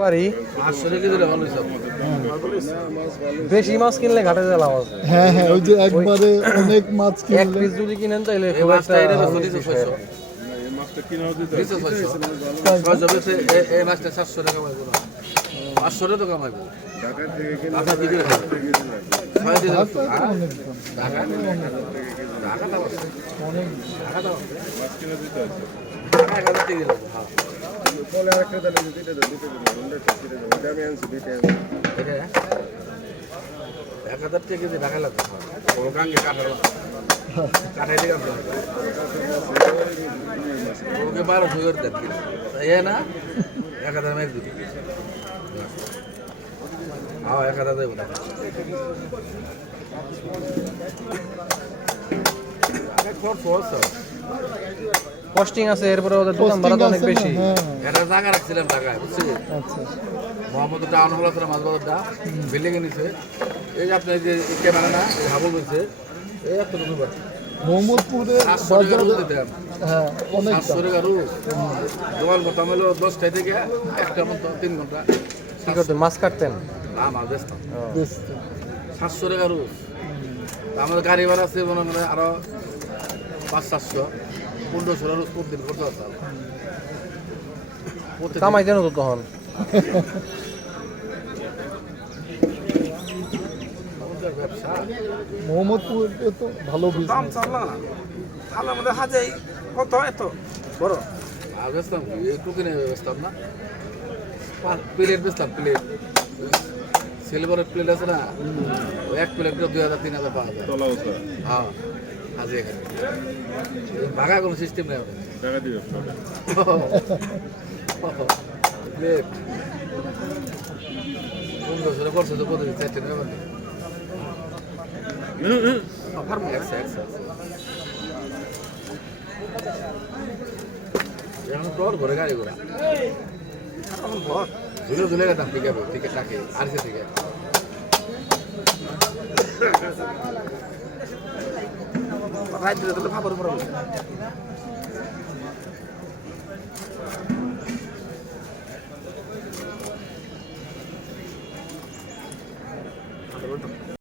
পারি 500 টাকা দিলে ভালো হিসাব। বেশি মাছ কিনলে ঘাটে যা লাভ আছে। হ্যাঁ হ্যাঁ, ওই যে একবারে অনেক মাছ এক কিনলে পিস যদি কিনেন তাহলে এই খুব মাছটা একটা এটা ভালো বেচো কিছু হয় না। 600 এই মাছটা 700 টাকা পাইবো না, 500 টাকা তো কামাইবো। আপনার কি করে খাবেন? 6 দিন ভাষা তো অনেক দাম। ঢাকা ঢাকা দাও অনেক ঢাকা দাও ঢাকা 1000 টাকা দিলাম। হ্যাঁ এটা 1000 টাকা দিয়ে ঢাকা লাগবে। বড় গাঙ্গে কাটার কাটাই দিকে ওকে 1200 করে দেন কিলো এ না 1000 মেরে দিবি। হ্যাঁ 1000 দেবো না কস্টিং আছে, এরপরে ওদের দোকান ভাড়া তো অনেক Costing আছে বেশি। না? হ্যাঁ এটা জায়গা রাখছিলাম ঢাকায় বুঝছি। আচ্ছা মোহাম্মদ টাউন হল আছে মাছ বাজারটা বিল্ডিং এ নিচে। এই যে আপনার যে ক্যামেরা না হাবল রয়েছে এই এতটুকু বাড়ছে মোহাম্মদপুরে 700 টাকা রোজ দিতাম। হ্যাঁ অনেক 700 টাকা রোজ দোকান করতাম হলো 10টায় থেকে 1টার মতো 3 ঘন্টা। কি করতেন, মাছ কাটতেন? না মাছ বেচতাম বেশ 700 টাকা রোজ। আমাদের গাড়ি ভাড়া আছে মনে হয় আরো 500-700 1500 রোজ প্রতিদিন করতে পারতাম। প্রতিদিন কামাইতেন তো তখন। আমাদের ব্যবসা মোহাম্মদপুরে তো ভালো দাম বিজনেস। চালা তাহলে আমাদের হাজাই কত এত বড় আর বেচতাম কি একটু কিনে বেচতাম না। প্লেট বেচতাম প্লেট সিলভারের প্লেট আছে না ওই এক প্লেট 2000-3000 পাওয়া যায়। হ্যাঁ হাজি এখানে ভাগা কোনো সিস্টেম নেই আমাদের। প্লেট 1500 করছে তো প্রতিদিন 4টা নেই এখন তোর ঘরে গাড়ি ঘোড়া এখন ঘর ধুলে ধুলে গেতাম ঠিক আছে টিকিট রাখে আর সে ঠিক আছে রাত দিলে তো খাবার উপরে